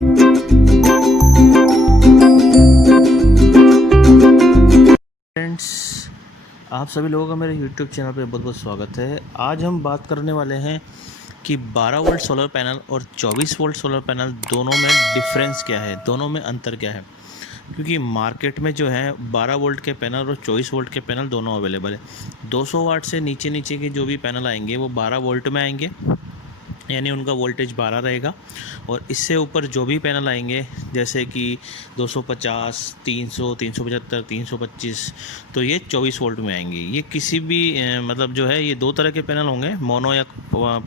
Friends, आप सभी लोगों का मेरे YouTube चैनल पे बहुत बहुत स्वागत है। आज हम बात करने वाले हैं कि 12 वोल्ट सोलर पैनल और 24 वोल्ट सोलर पैनल दोनों में डिफरेंस क्या है, दोनों में अंतर क्या है। क्योंकि मार्केट में जो है 12 वोल्ट के पैनल और 24 वोल्ट के पैनल दोनों अवेलेबल है। 200 वाट से नीचे नीचे के जो भी पैनल आएंगे वो 12 वोल्ट में आएंगे, यानी उनका वोल्टेज 12 रहेगा। और इससे ऊपर जो भी पैनल आएंगे जैसे कि 250, 300, 375, 325, तो ये 24 वोल्ट में आएंगे। ये किसी भी मतलब जो है ये दो तरह के पैनल होंगे, मोनो या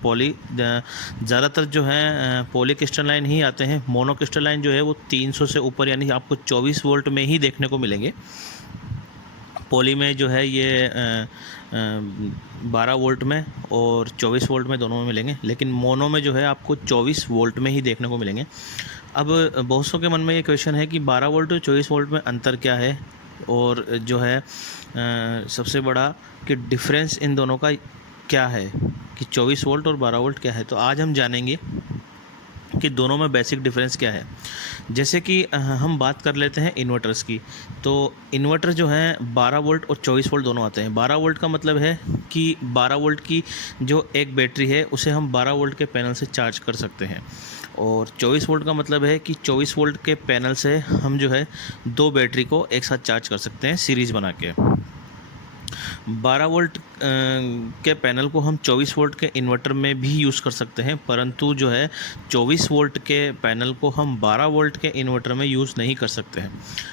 पॉली। ज़्यादातर जो है पॉली क्रिस्टलाइन ही आते हैं। मोनो क्रिस्टलाइन जो है वो 300 से ऊपर यानी आपको 24 वोल्ट में ही देखने को मिलेंगे। पॉली में जो है ये 12 वोल्ट में और 24 वोल्ट में दोनों में मिलेंगे, लेकिन मोनो में जो है आपको 24 वोल्ट में ही देखने को मिलेंगे। अब बहुत सौ के मन में ये क्वेश्चन है कि 12 वोल्ट और 24 वोल्ट में अंतर क्या है, और जो है सबसे बड़ा कि डिफरेंस इन दोनों का क्या है, कि 24 वोल्ट और 12 वोल्ट क्या है। तो आज हम जानेंगे कि दोनों में बेसिक डिफरेंस क्या है। जैसे कि हम बात कर लेते हैं इन्वर्टर्स की। तो इन्वर्टर जो हैं 12 वोल्ट और 24 वोल्ट दोनों आते हैं। 12 वोल्ट का मतलब है कि 12 वोल्ट की जो एक बैटरी है उसे हम 12 वोल्ट के पैनल से चार्ज कर सकते हैं, और 24 वोल्ट का मतलब है कि 24 वोल्ट के पैनल से हम जो है दो बैटरी को एक साथ चार्ज कर सकते हैं सीरीज़ बना के। 12 वोल्ट के पैनल को हम 24 वोल्ट के इन्वर्टर में भी यूज़ कर सकते हैं, परंतु जो है 24 वोल्ट के पैनल को हम 12 वोल्ट के इन्वर्टर में यूज़ नहीं कर सकते हैं।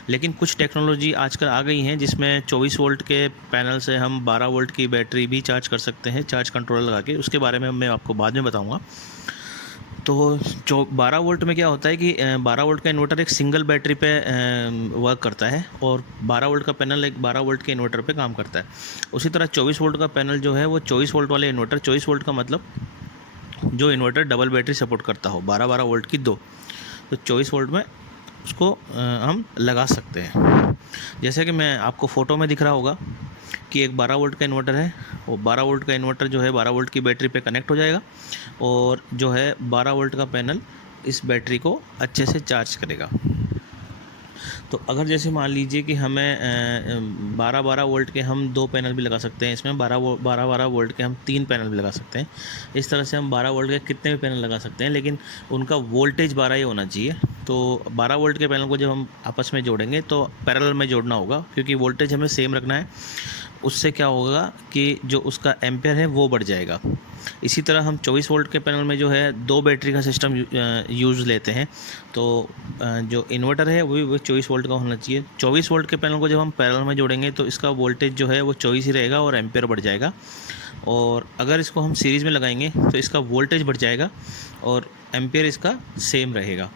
लेकिन कुछ टेक्नोलॉजी आजकल आ गई हैं जिसमें 24 वोल्ट के पैनल से हम 12 वोल्ट की बैटरी भी चार्ज कर सकते हैं, चार्ज कंट्रोलर लगा के। उसके बारे में मैं आपको बाद में बताऊँगा। तो जो 12 वोल्ट में क्या होता है कि 12 वोल्ट का इन्वर्टर एक सिंगल बैटरी पे वर्क करता है, और 12 वोल्ट का पैनल एक 12 वोल्ट के इन्वर्टर पे काम करता है। उसी तरह 24 वोल्ट का पैनल जो है वो 24 वोल्ट वाले इन्वर्टर, 24 वोल्ट का मतलब जो इन्वर्टर डबल बैटरी सपोर्ट करता हो, 12-12 वोल्ट की दो, तो 24 वोल्ट में उसको हम लगा सकते हैं। जैसे कि मैं आपको फ़ोटो में दिख रहा होगा कि एक 12 वोल्ट का इन्वर्टर है। वो 12 वोल्ट का इन्वर्टर जो है 12 वोल्ट की बैटरी पे कनेक्ट हो जाएगा, और जो है 12 वोल्ट का पैनल इस बैटरी को अच्छे से चार्ज करेगा। तो अगर जैसे मान लीजिए कि हमें 12-12 वोल्ट के हम दो पैनल भी लगा सकते हैं, इसमें 12-12 वोल्ट के हम तीन पैनल भी लगा सकते हैं। इस तरह से हम 12 वोल्ट के कितने भी पैनल लगा सकते हैं, लेकिन उनका वोल्टेज 12 ही होना चाहिए। तो 12 वोल्ट के पैनल को जब हम आपस में जोड़ेंगे तो पैरेलल में जोड़ना होगा, क्योंकि वोल्टेज हमें सेम रखना है। उससे क्या होगा कि जो उसका एम्पेयर है वो बढ़ जाएगा। इसी तरह हम 24 वोल्ट के पैनल में जो है दो बैटरी का सिस्टम यूज़ लेते हैं। तो जो इन्वर्टर है वो 24 वोल्ट का होना चाहिए। 24 वोल्ट के पैनल को जब हम पैरेलल में जोड़ेंगे तो इसका वोल्टेज जो है वो 24 ही रहेगा और एम्पेयर बढ़ जाएगा। और अगर इसको हम सीरीज़ में लगाएंगे तो इसका वोल्टेज बढ़ जाएगा और एम्पेयर इसका सेम रहेगा।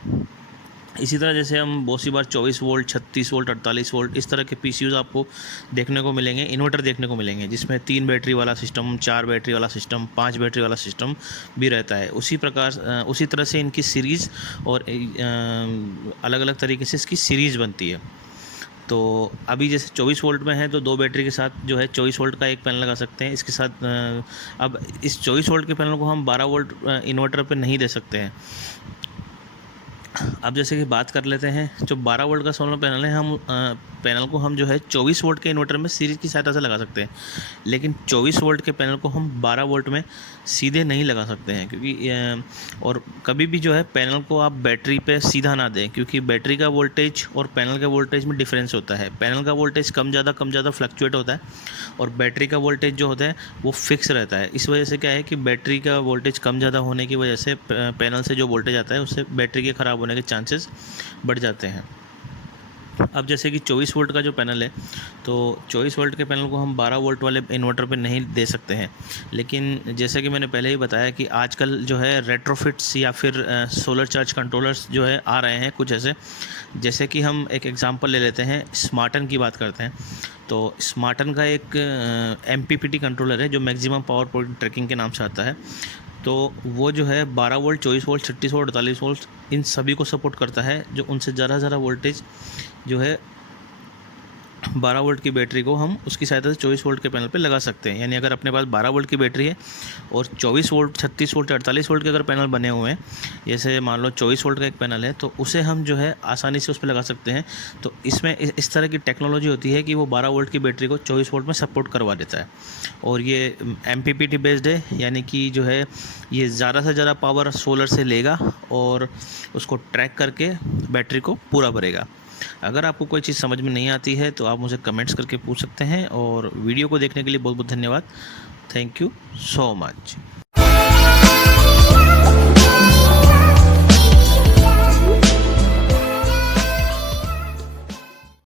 इसी तरह जैसे हम बहुत सी बार 24 वोल्ट, 36 वोल्ट, 48 वोल्ट इस तरह के पीसीयूज़ आपको देखने को मिलेंगे, इन्वर्टर देखने को मिलेंगे, जिसमें 3 बैटरी वाला सिस्टम, 4 बैटरी वाला सिस्टम, 5 बैटरी वाला सिस्टम भी रहता है। उसी तरह से इनकी सीरीज़ और अलग अलग तरीके से इसकी सीरीज़ बनती है। तो अभी जैसे 24 वोल्ट में है तो दो बैटरी के साथ जो है 24 वोल्ट का एक पैनल लगा सकते हैं। इसके साथ अब इस 24 वोल्ट के पैनल को हम 12 वोल्ट इन्वर्टर पर नहीं दे सकते हैं। अब जैसे कि बात कर लेते हैं, जो 12 वोल्ट का सोलर पैनल है, हम पैनल को हम जो है 24 वोल्ट के इन्वर्टर में सीरीज़ की सहायता से लगा सकते हैं, लेकिन 24 वोल्ट के पैनल को हम 12 वोल्ट में सीधे नहीं लगा सकते हैं। क्योंकि और कभी भी जो है पैनल को आप बैटरी पे सीधा ना दें, क्योंकि बैटरी का वोल्टेज और पैनल के वोल्टेज में डिफरेंस होता है। पैनल का वोल्टेज कम ज़्यादा फ्लक्चुएट होता है, और बैटरी का वोल्टेज जो होता है वो फिक्स रहता है। इस वजह से क्या है कि बैटरी का वोल्टेज कम ज़्यादा होने की वजह से पैनल से जो वोल्टेज आता है उससे बैटरी के ख़राब होने के चांसेस बढ़ जाते हैं। अब जैसे कि 24 वोल्ट का जो पैनल है, तो 24 वोल्ट के पैनल को हम 12 वोल्ट वाले इन्वर्टर पे नहीं दे सकते हैं। लेकिन जैसे कि मैंने पहले ही बताया कि आजकल जो है रेट्रोफिट्स या फिर सोलर चार्ज कंट्रोलर्स जो है आ रहे हैं कुछ ऐसे। जैसे कि हम एक एग्जांपल ले लेते हैं, स्मार्टन की बात करते हैं। तो स्मार्टन का एक MPPT कंट्रोलर है जो मैक्सिमम पावर पॉइंट ट्रैकिंग के नाम से आता है। तो वो जो है 12 वोल्ट, 24 वोल्ट, 36 वोल्ट, 48 वोल्ट इन सभी को सपोर्ट करता है। जो उनसे ज़रा वोल्टेज जो है 12 वोल्ट की बैटरी को हम उसकी सहायता से 24 वोल्ट के पैनल पे लगा सकते हैं। यानी अगर अपने पास 12 वोल्ट की बैटरी है और 24 वोल्ट, 36 वोल्ट, 48 वोल्ट के अगर पैनल बने हुए हैं, जैसे मान लो 24 वोल्ट का एक पैनल है, तो उसे हम जो है आसानी से उस पर लगा सकते हैं। तो इसमें इस तरह की टेक्नोलॉजी होती है कि वो 12 वोल्ट की बैटरी को 24 वोल्ट में सपोर्ट करवा देता है। और ये MPPT बेस्ड है, यानी कि जो है ये ज़्यादा से ज़्यादा पावर सोलर से लेगा और उसको ट्रैक करके बैटरी को पूरा भरेगा। अगर आपको कोई चीज़ समझ में नहीं आती है तो आप मुझे कमेंट्स करके पूछ सकते हैं। और वीडियो को देखने के लिए बहुत बहुत धन्यवाद। Thank you so much.